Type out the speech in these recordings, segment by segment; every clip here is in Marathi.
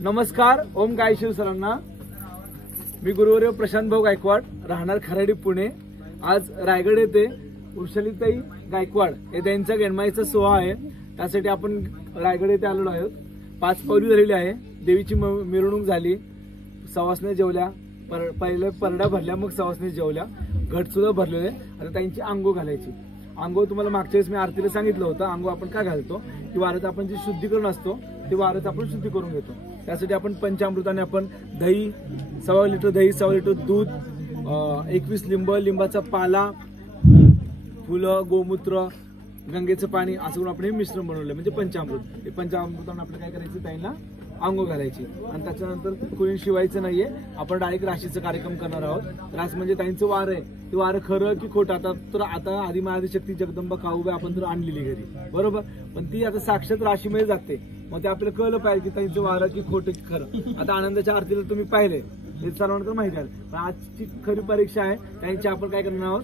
नमस्कार. ओम गायशिव सरांना. मी गुरुवर्य प्रशांत भाऊ गायकवाड, राहणार खराडी पुणे. आज रायगड येथे वृषालीताई गायकवाड हे त्यांच्या जन्माचा सोहळा आहे. त्यासाठी आपण रायगड येथे आलेलो आहोत. 5 पावली झालेली आहे. देवीची मिरवणूक झाली, सवासण्या जेवल्या, पहिले परड्या भरल्या, मग सवासण्या जेवल्या, घट सुद्धा भरलेले. आता त्यांची आंघोळ घालायची. आंघोळ तुम्हाला मागच्या वेळेस मी आरतीला सांगितलं होतं. आंघोळ आपण का घालतो की वाराचं आपण जे शुद्धीकरण असतो ते वाराचं आपण शुद्धी करून घेतो. त्यासाठी आपण पंचामृताने आपण दही 1.25 लिटर दही, 1.25 लिटर दूध, 21 लिंबाचा पाला, फुलं, गोमूत्र, गंगेचं पाणी असं करून आपण हे मिश्रण बनवलं म्हणजे पंचामृत. हे पंचामृताने आपलं काय करायचं, ताईंना आंघोळ घालायची. आणि त्याच्यानंतर कोणी शिवायचं नाहीये. आपण डायरेक्ट राशीचा कार्यक्रम करणार आहोत. रास म्हणजे ताईंचं वार आहे. ते वार खरं की खोटं आता आदि महाशक्ती जगदंबा काऊबाई आपण तर आणलेली घरी, बरोबर. पण ती आता साक्षात राशीमध्ये जाते. मग ते आपल्याला कळलं पाहिजे की ताईंचं वार की खोटं की खरं. आता आनंदाच्या आरतीला तुम्ही पाहिले, हे सर्वांना माहिती आहे. पण आजची खरी परीक्षा आहे. त्यांची आपण काय करणार आहोत,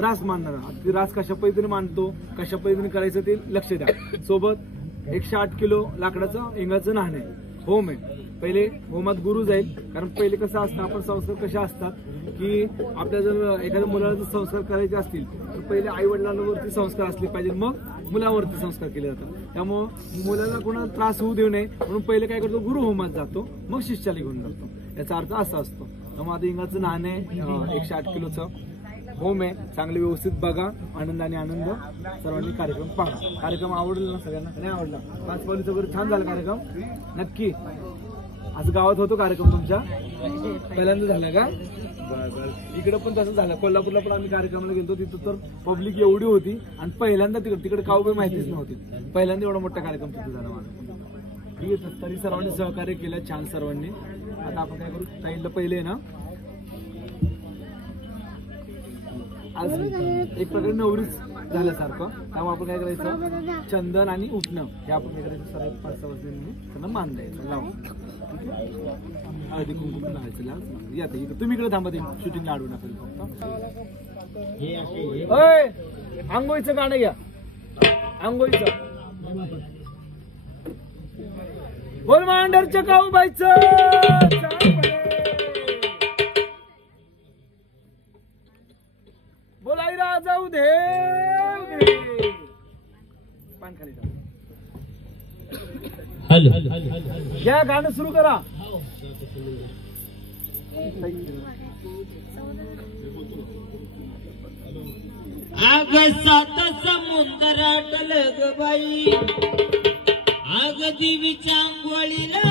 रास मांडणार आहोत. ती रास कशा पद्धतीने मांडतो, कशा पद्धतीने करायचं ते लक्ष द्या. सोबत 108 किलो लाकडाचं इंगाचं नाणं आहे. होम आहे. पहिले होमात गुरु जाईल. कारण पहिले कसं असतं, आपण संस्कार कसे असतात की आपल्या जर एखाद्या मुलाला जर संस्कार करायचे असतील तर पहिले आई वडिलांवरती संस्कार असले पाहिजे, मग मुलावरती संस्कार केले जातात. त्यामुळं मुलाला कोणाला त्रास होऊ देऊ नये म्हणून पहिले काय करतो, गुरु होमात जातो, मग शिष्याला घेऊन जातो. याचा अर्थ असा असतो. त्यामुळे आता इंगाचं नाणं आहे 108 किलोचं होम आहे. चांगले व्यवस्थित बघा. आनंदाने आनंद. सर्वांनी कार्यक्रम पहा. कार्यक्रम आवडला ना सगळ्यांना? नाही आवडला? 5 पावलीचं वगैरे छान झाला कार्यक्रम. नक्की आज गावात होतो कार्यक्रम तुमच्या? पहिल्यांदा झाला का? इकडे पण तसं झालं. कोल्हापूरला पण आम्ही कार्यक्रमाला गेलो. तिथं तर पब्लिक एवढी होती आणि पहिल्यांदा तिकडे काऊबाई माहितीच नव्हती. पहिल्यांदा एवढा मोठा कार्यक्रम तिथे झाला माझा. ठीक आहे. तरी सर्वांनी सहकार्य केलं छान सर्वांनी. आता आपण काय करू, ताईला पहिले ना आज एक प्रकारे नवरीच झाल्यासारखं. त्यामुळे आपण काय करायचं, चंदन आणि उठणं हे आपण काय करायचं, सर्व 5-6 वाजता त्यांना मान द्यायचं, लावून हळदी कुंकू लावायचं. लाव या तुम्ही इकडे थांबा, शूटिंग लाडू नका. आंघोळीचं गाणं घ्या. आंघोळीचं बोल मांडरच्या काऊबाईचं, बोलाई राजा उदे पान खाली जाऊ. या गाणं सुरू करा. आग 7 समुंदर अटल ग बाई, आग देवीच्या आंघोळीला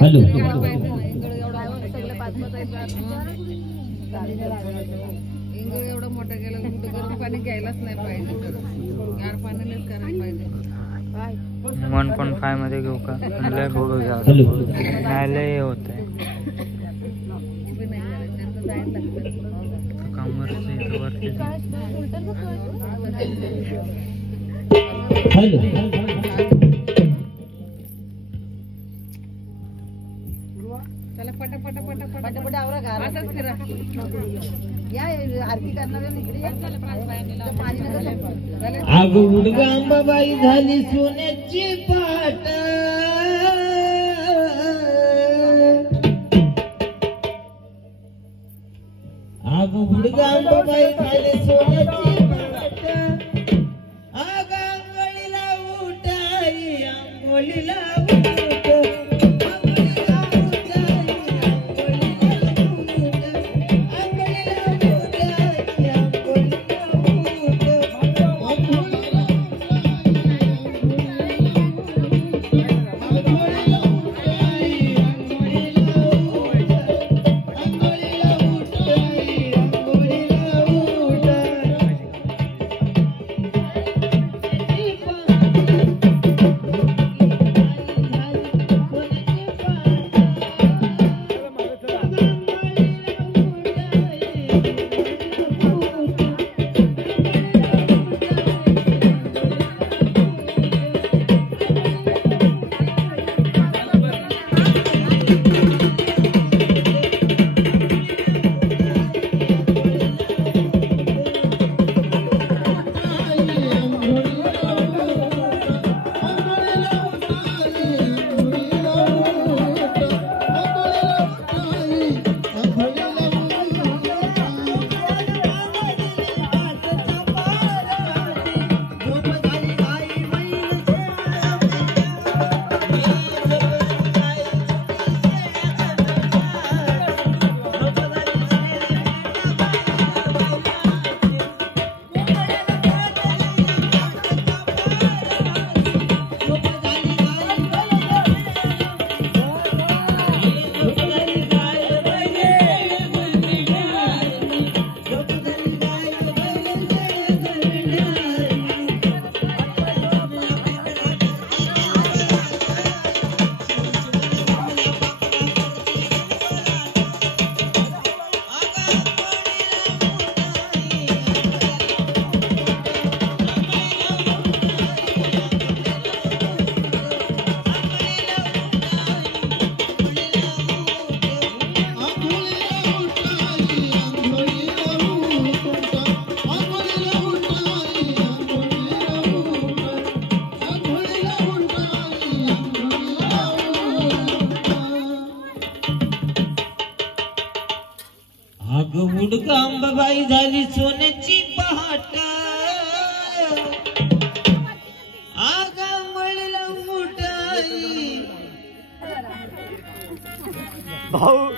हॅलो एवढं मोठं गेलं कुठं गरम पाणी घ्यायलाच नाही पाहिजे, गार पाण्यानेच करायला पाहिजे. 1.5 मध्ये घेऊ का? लय बघू घ्या. नाही लय होत आहे चला पटापट पटापट आवरा घाल असंच फिरा या आरती करणार इकडे या पाणी नका आग उडगा अंबाबाई झाली सोन्याची पाट आग उडगा अंबाबाई झाली सोन्याची पाट आग आंघोळीला उठाई आंघोळीला आग उडगा अंबाबाई झाली सोन्याची पहाट आग आंघोळीला उठाई भाऊ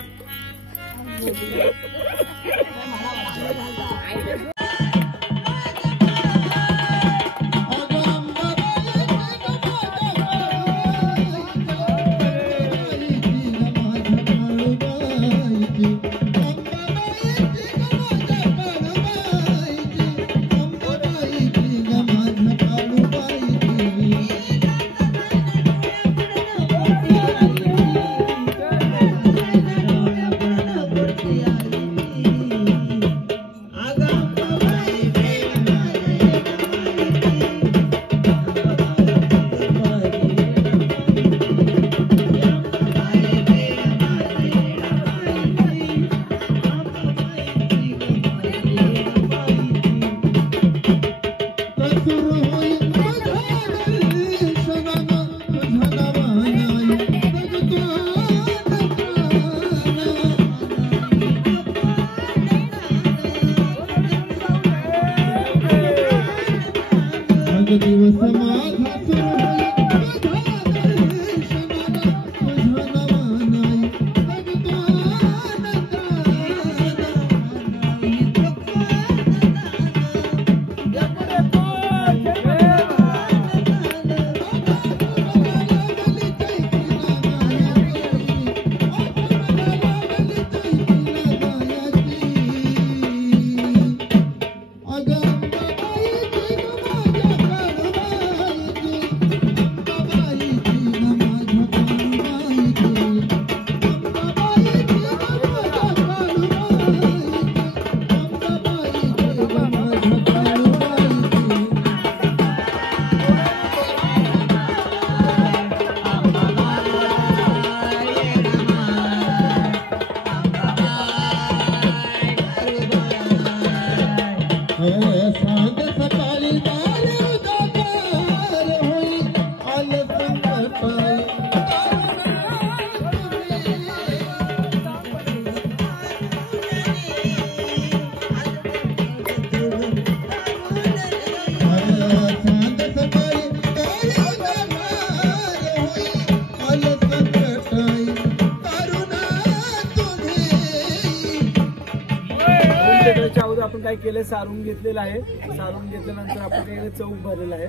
केलंय, सारून घेतलेलं आहे. सारून घेतल्यानंतर आपण काय चौक भरलेला आहे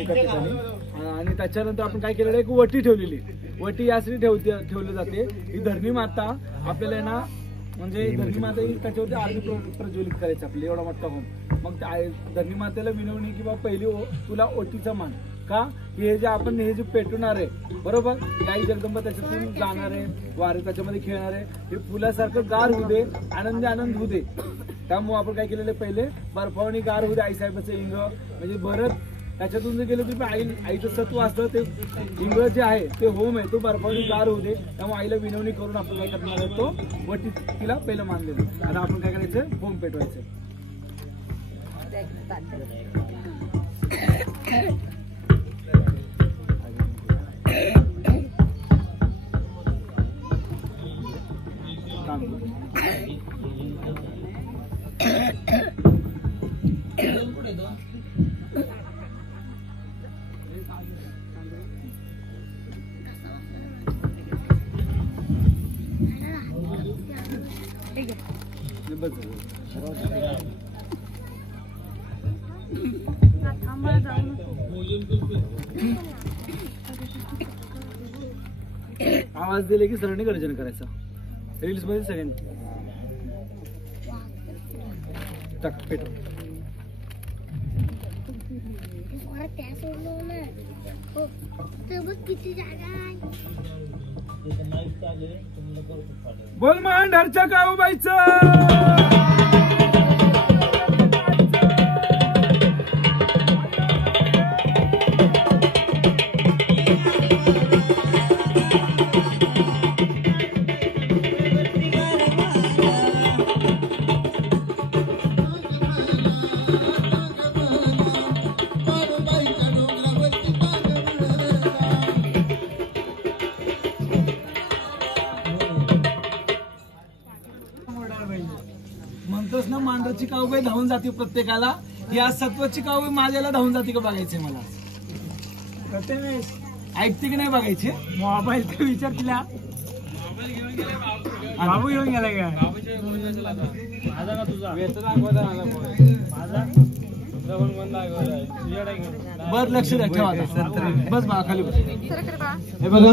एका ठिकाणी आणि त्याच्यानंतर आपण काय केलेलं आहे, एक वटी ठेवलेली. वटी यासाठी ठेवली जाते. ही धरणी माता आपल्याला ना म्हणजे धरणी माता ही त्याच्यावरती आरती प्रज्वलित करायची आपली एवढा मोठा होम. मग धरणी मातेला विनवणी की बाबा पहिली तुला ओटीचा मान का हे जे आपण हे जे पेटवणार आहे बरोबर, आई जगदंबा त्याच्यातून जाणार आहे, वारे त्याच्यामध्ये खेळणार आहे, हे फुलासारखं गार होऊ दे, आनंदी आनंद होऊ दे. त्यामुळे आपण काय केलेलं पहिले बर्फावणी गार होऊ दे आईसाहेबाचं इंग म्हणजे भरत त्याच्यातून जर गेलं तरी आईचं सत्व असतं ते इंग जे आहे ते होम आहे तो बर्फावणी गार होऊ दे. त्यामुळे आईला विनवणी करून आपण काय करणार आहे तो वटी तिला पहिलं मानलेलं. आता आपण काय करायचं होम पेटवायचं. आवाज दिले की सरांनी गर्जन करायचा. रील्स मध्ये सेकंड टाक पेट. बोल मांढरच्या काऊबाईचं. म्हणतोस ना मांढरची काऊबाई धावून जाते प्रत्येकाला, या सत्वाची काऊबाई माझ्याला धावून जाते का बघायचे मला. ऐकते की नाही बघायचे. मोबाईल विचार केला बाबू घेऊन गेला काय बर लक्ष द्या ठेवा. बस बा खाली बस. हे बघा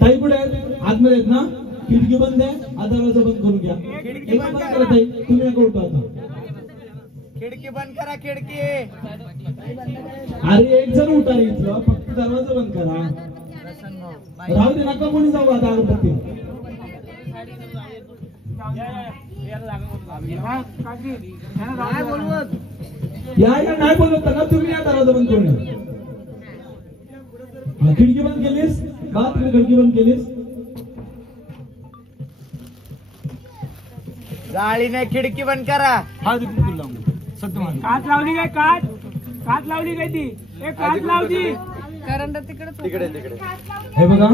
ताई कुठे आहेत, आतमध्ये आहेत ना. खिडकी बंद आहे, दरवाजा बंद करून घ्या. एक बंद करा ताई, तुम्ही नका उठा आता. खिडकी बंद करा. खिडकी अरे एक जण उठा रे इथलं, फक्त दरवाजा बंद करा. राहू दे नका कोणी जाऊ आता अगरबत्ती. या नाही बोलत ना तुम्ही, या दरवाजा बंद करून. खिडकी बंद केलीस बा, तुम्ही खिडकी बंद केलीस. जाळीने खिडकी बंद करा. हा बिलकुल लावून सत्य मान. काच लावली काय, काच लावली काय ती, एक काच लावली करंट तिकडे हे बघा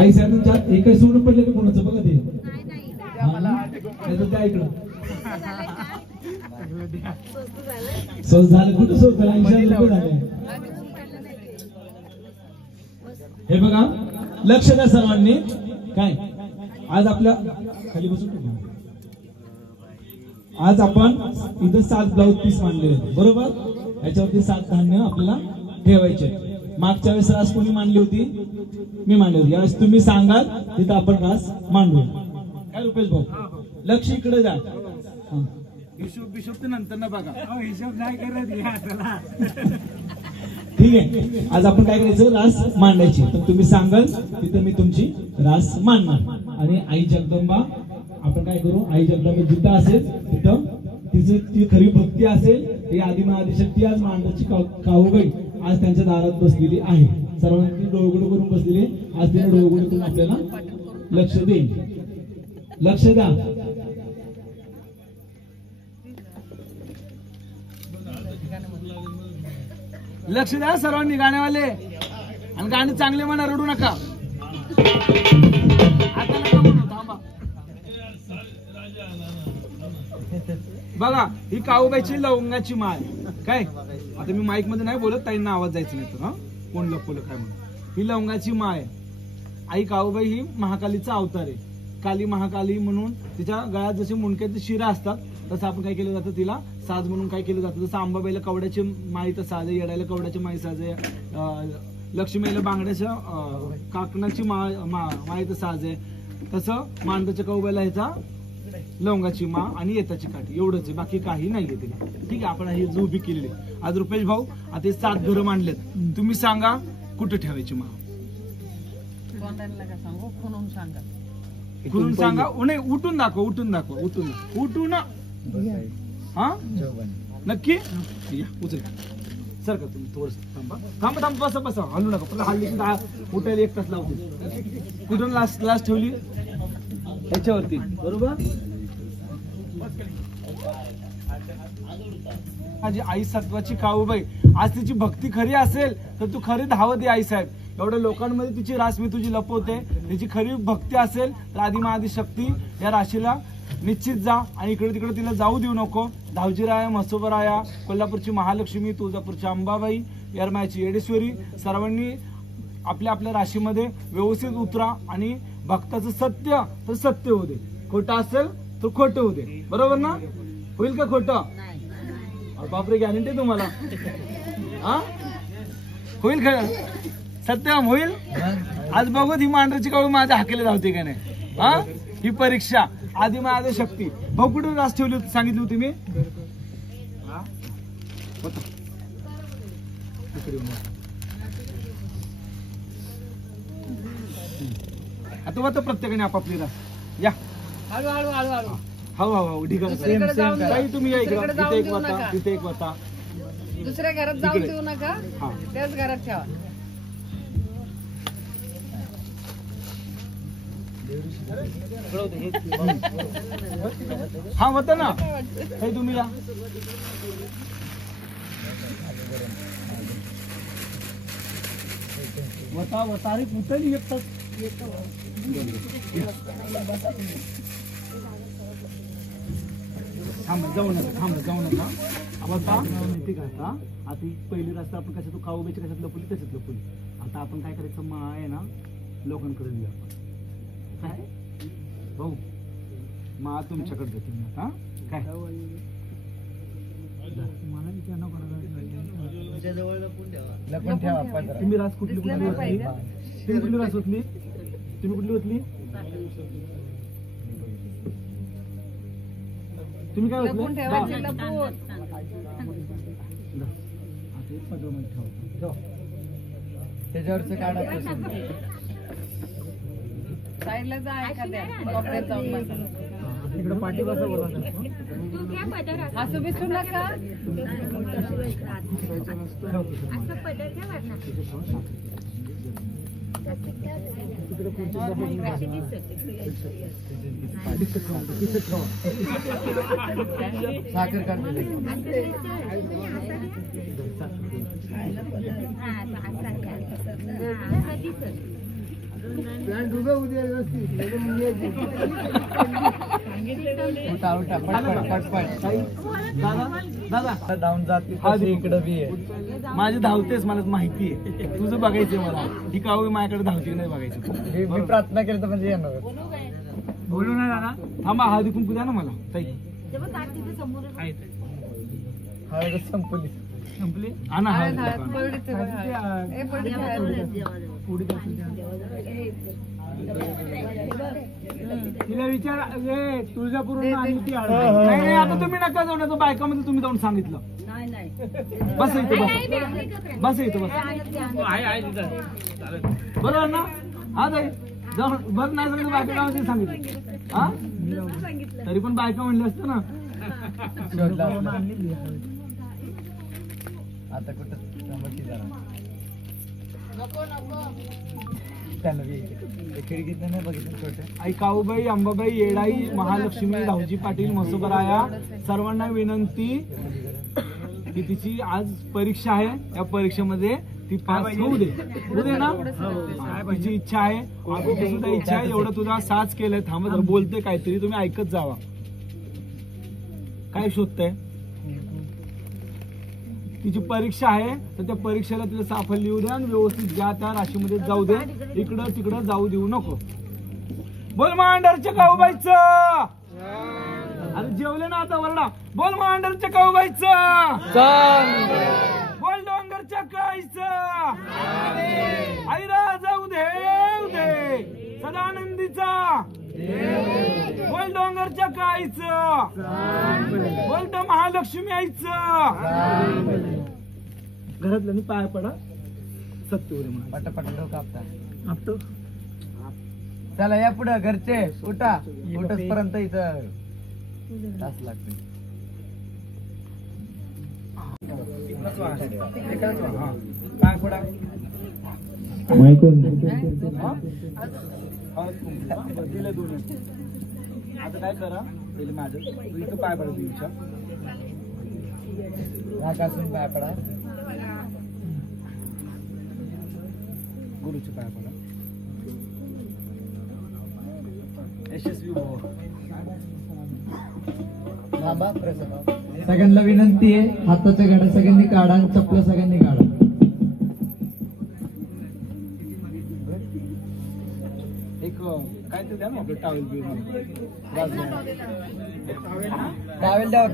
आई साहेबांच्या एकच सोडून पडले का कोणाचं बघा ते. त्या इकडं स्वस्त झालं कुठं स्वस्त झालं. हे बघा लक्ष द्या सर्वांनी. काय आज आपल्या खाली बसून आज आपण इथं 7 ब्लाऊज पीस मांडले बरोबर. याच्यावरती 7 धान्य आपल्याला ठेवायचे. मागच्या वेळेस रास कोणी मांडली होती, मी मांडली होती. यावेळेस तुम्ही सांगाल तिथं आपण रास मांडूया. काय रुपेश भाऊ लक्ष इकडे जा. हिशोब ते नंतर ना बघा, हिशोब नाही करत. ठीक आहे. आज आपण काय करायचं, रास मांडायची. तर तुम्ही सांगाल तिथं मी तुमची रास मांडणार. आणि आई जगदंबा आपण काय करू, आई जगदंबा जिथं असेल तिथं तिची ती खरी भक्ती असेल. ही आदिशक्ती आज मांडरची काऊबाई आज त्यांच्या दारात बसलेली आहे. सर्वांनी डोळगुड करून बसलेली. आज तिने डोळगुड करून आपल्याला लक्ष देईल. लक्ष द्या. लक्ष द्या सर्वांनी गाण्यावाले. आणि गाणे चांगले म्हणा, रडू नका. आता नका म्हणू, थांबा. बघा ही काऊबाईची लवंगाची माळ. काय आता मी माईक मध्ये नाही बोलत, ताईंना आवाज जायचं नाही तर. कोण लपवलं काय म्हणून. ही लवंगाची माळ आहे. आई काऊबाई ही महाकालीचा अवतार आहे. काली महाकाली म्हणून तिच्या गळ्यात जसे मुंडक्याचे शिरा असतात तसं आपण काय केलं जातं, तिला साज म्हणून काय केलं जातं. जसं अंबाबाईला कवड्याचे माळीचं साज आहे, येडायला कवड्याचे माळी साज आहे, लक्ष्मीला बांगड्याच्या काकणाची माळीचं साज आहे, तसं मांडच्या कवबाईला ह्याचा लवंगाची माळ आणि येताची काठी एवढंच आहे, बाकी काही नाहीये तिला. ठीक आहे, आपण ही उभी केलेली. आज रुपेश भाऊ आता 7 घरं मांडलेत, तुम्ही सांगा कुठे ठेवायची माळ? खुलून सांगा. नाही, उठून दाखव, उठून उठून हा नक्की या, उचल सर का तुम्ही थोडस थांबा बसा हलू नका. पण हल्ली उठायला 1 तास लावते. कुठून लास्ट ठेवली? ह्याच्यावरती, बरोबर. माझी आई सत्वाची काऊबाई, आज तिची भक्ती खरी असेल तर तू खरी धावत आहे आई साहेब. एवढ्या लोकांमध्ये तिची रास मी तुझी लपवते. तिची खरी भक्ती असेल तर आधी महाआदी शक्ती या राशीला निश्चित जा आणि इकडे तिकडे तिला जाऊ देऊ नको. धावजीराया, म्हसोबराया, कोल्हापूरची महालक्ष्मी, तुळजापूरची अंबाबाई, येरमाळ्याची येडेश्वरी, सर्वांनी आपल्या आपल्या राशीमध्ये व्यवस्थित उतरा आणि भक्ताचं सत्य तर सत्य होऊ दे, खोटं असेल तर खोटं होऊ दे. बरोबर ना? होईल का खोटं? बापरे, गॅरंटी तुम्हाला? हा, होईल का? सत्यम होईल? आज बघू ही मांढराची कावळी माझ्या हाकेला धावते का नाही. हा, ही परीक्षा. आधी माझ्या शक्ती. भाऊ कुठे रास ठेवली होती सांगितली होती मी? आता होतं प्रत्येकाने आपापली रास. या हळू ठीक आहे. काही तुम्ही या इकडे, तिथे एक वाता, तिथे एक वाता. दुसऱ्या घरात जाऊ देऊ नका, त्याच घरात ठेवा. हा होत ना, काही तुम्ही या. वता रे कुठली येतात. जाऊ नका. आता माहिती का, आता पहिली रस्ता आपण कशात काऊबाईची कशात लपवली तशात लपवली. आता आपण काय करायचं, मा आहे ना लोकांकडे देऊ आपण. काय भाऊ, मा तुमच्याकडे देतो मी आता. काय तुम्ही रास कुठली ओतली? तुम्ही कुठली रास ओतली? तुम्ही कुठली ओतली? तुम्ही काय त्याच्यावरच काढा. साईडला जा, एखाद्या कोपऱ्यात जाऊन बसा. इकडे पाठी बसा. बोला असं बिसू नका. साखर काढली. दादा धावून जाते इकडं बी आहे. माझी धावतेच, मला माहिती आहे. तुझं बघायचंय मला, ही कावळी माझ्याकडे धावते नाही बघायची. मी प्रार्थना केली तर म्हणजे येणार. बोलू ना दादा, थांबा. हळदी कुंकू द्या ना मला ताई. हळद संपली. आणा हळद. तिला विचार, तुळजापूरून आणि ती हळद. नाही, आता तुम्ही नका जाऊन. आता बायकामध्ये तुम्ही जाऊन सांगितलं. बस इथं, बस इथं, बस. बरोबर ना? हा ताई, जाऊन बस. नाही सांगितलं बायका सांगितलं. हा, तरी पण बायका म्हणले असतं ना. आता कुठं आई काऊबाई, अंबाबाई, येडाई, महालक्ष्मी, धावजी पाटील, म्हसोबराया, सर्वांना विनंती की तिची आज परीक्षा आहे. या परीक्षेमध्ये ती पास होऊ दे ना. तिची इच्छा आहे, आपली सुद्धा इच्छा आहे. एवढं तुझा साथ केलंय. थांबा जर बोलते काहीतरी, तुम्ही ऐकत जावा. काय शोधताय? तिची परीक्षा आहे, तर त्या परीक्षेला तिला साफल्य येऊ द्या आणि व्यवस्थित ज्या त्या राशीमध्ये जाऊ दे. इकडं तिकडं जाऊ देऊ नको. बोल मांडरच्या काऊबाईचं. अरे जेवले ना आता वरडा. बोल मांडरच्या काऊबाईचं, बोल डोंगरच्या काईचं, आई राजा उदे उदे सदानंदीचा, बोल डोंगरच्या काईचं, बोलतो महालक्ष्मी आईचं. घरातल्या पाय पडा सत्तूर पटापट डोकं आपटा. आपतो चला या पुढे घरचे उठा. उठस पर्यंत इथं तास लागते. पाय पडा. दिले दोन्ही. आता काय करा पहिले माझं तू इथं पाय पडा तुमच्या वाकासून पाय पडा. गुरुचे पाय पडा. यशस्वी भाऊ. थांबा प्रसन्न. सगळ्यांना विनंती आहे, हाताच्या गाड्या सगळ्यांनी काढा आणि चपला सगळ्यांनी काढा. एक काय ते द्या ना आपलं टावेल बिल टावेल द्या.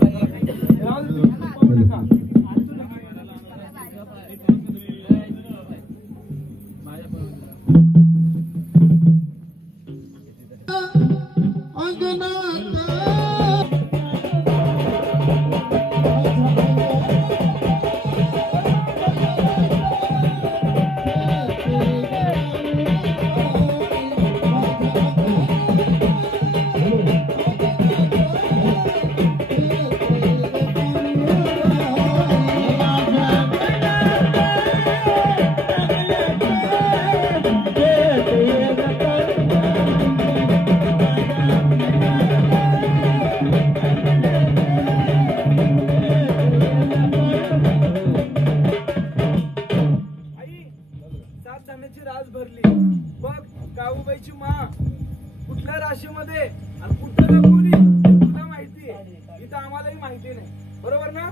रास भरली बघ. काऊबाईची मा कुठल्या राशीमध्ये आणि कुठल्या कोणी तुला माहिती आहे, इथं आम्हालाही माहिती नाही. बरोबर ना?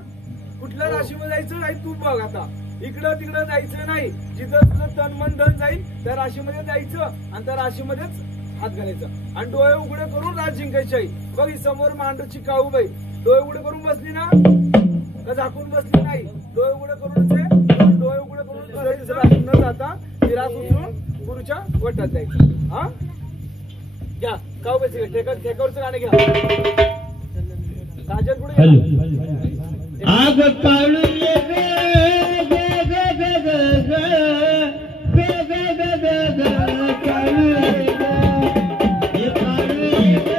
कुठल्या राशीमध्ये जायचं नाही तू बघ. आता इकडं तिकडं जायचं नाही. जिथं तुझं तन मन धन जाईल त्या राशीमध्ये जायचं आणि त्या राशीमध्येच हात घालायचा आणि डोळे उघडे करून राज जिंकायची आई. बघ ही समोर मांडूची काऊबाई डोळे उघडे करून बसली ना का झाकून बसली नाही. डोळे उघडे करूनच आहे. डोळे उघडे करून न जाता रास उचलून गुरुच्या वटात जायचं. हा घ्या काऊबाईचे ठेकावरचं गाणं घ्या. राजन पुढे आग काळू ये ग ग ग ग ग ग ग ग ग काळू ये ग ये काळू ये ग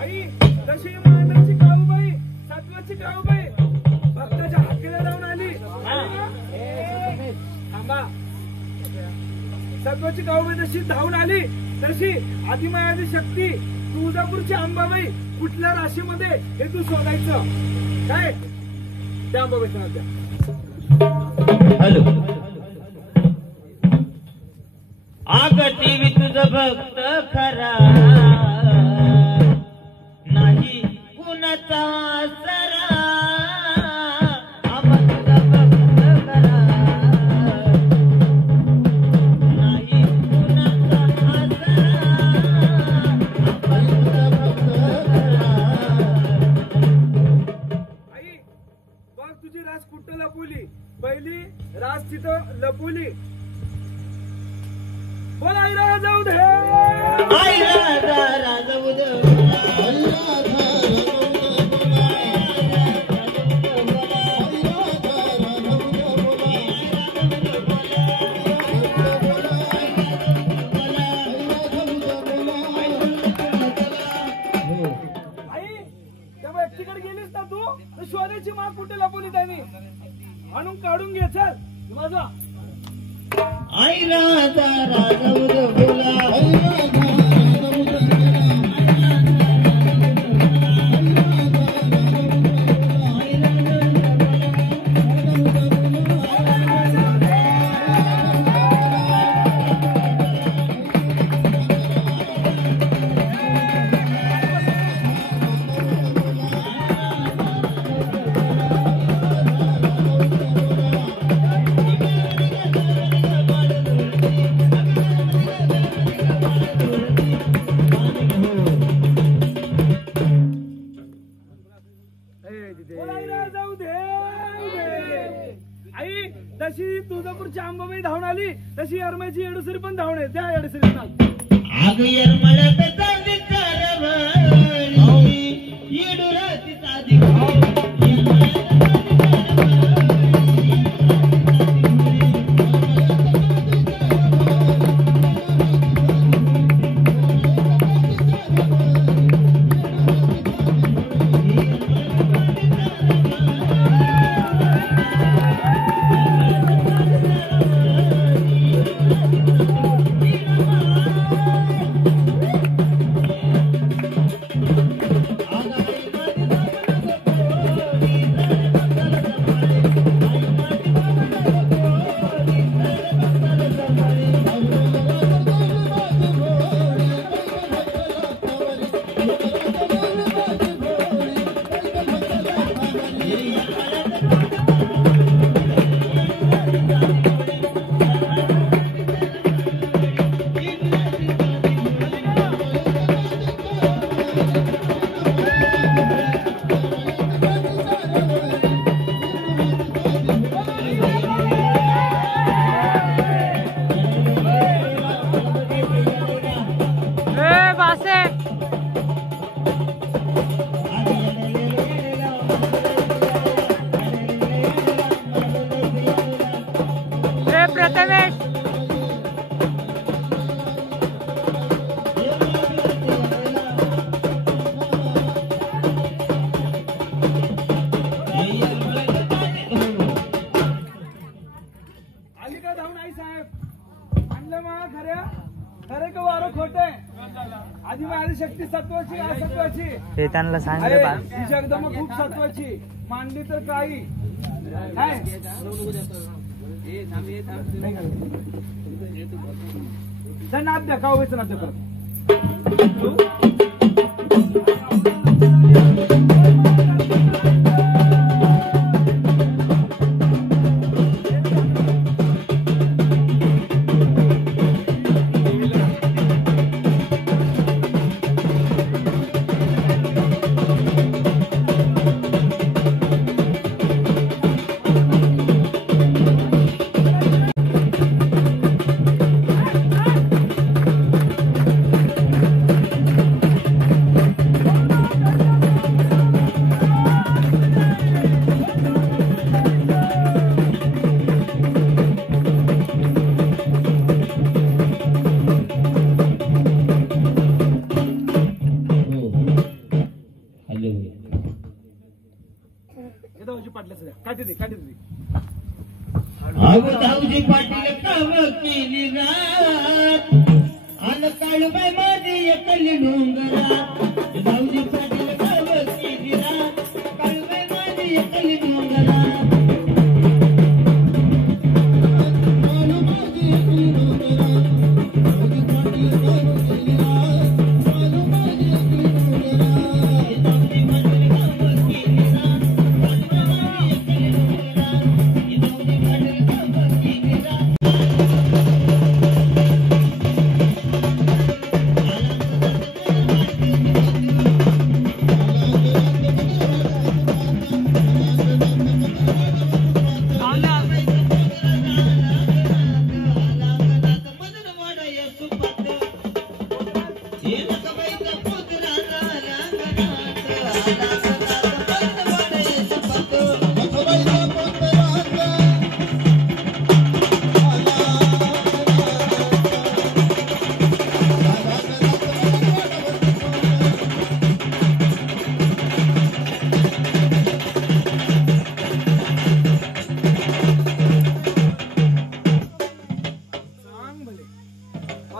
आई तशी मांडरची काऊबाई सत्वाची काऊबाई भक्ताच्या हाकेला जाऊन आली. थांबा. सत्वाची काऊबाई जशी धावून आली तशी आदिमायाची शक्ती तुळजापूरची अंबाबाई कुठल्या राशीमध्ये हे तू शोधायचं. काय त्या अंबाबाईच्या नात्या. हॅलो. आग टीव्ही तुझं भक्त खरा नाही कुणाचा सरा. आम्हा तुझं भक्त खरा नाही कुणाचा सरा. आम्हा तुझं भक्त खरा. आई बघ तुझी रास कुठं लपवली. पहिली रास तिथं लपवली. बोला आई राजा जाऊ दे. आई राजा जाऊ दे. शोधाची माग कुठे लपवली त्यांनी आणून काढून घे. चल माझा आई राजा राजा बोला. आई तशी तुळजापूरची अंबाबाई धावून आली तशी यरमाची येडुसरी पण धावून आहे. त्या येडुसरी अग यरमळ्यात चांदी चारवाणी येडुराची साधी शक्ती सत्वाची असत्वाची हे त्यांना सांगले जगदंबा खूप सत्वाची मांडली तर काही नाद द्या का उभेच नाद कर. धावजी पाटील काम केली रात आलं काळूबाई माझी एकली डोंगरात. धावजी पाटील काम केली रात काळूबाई माझी एकली डोंगरात.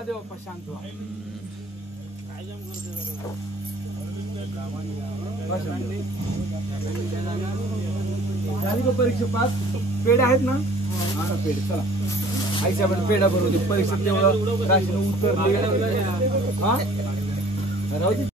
दे बाप्पा शांत व्हा. झाली का परीक्षा पास? पेढे आहेत ना? हा पेढे चला आईच्या आपण पेढा भरू दे. परीक्षेत तेवढं राशीनं उतरले. हा राहू दे.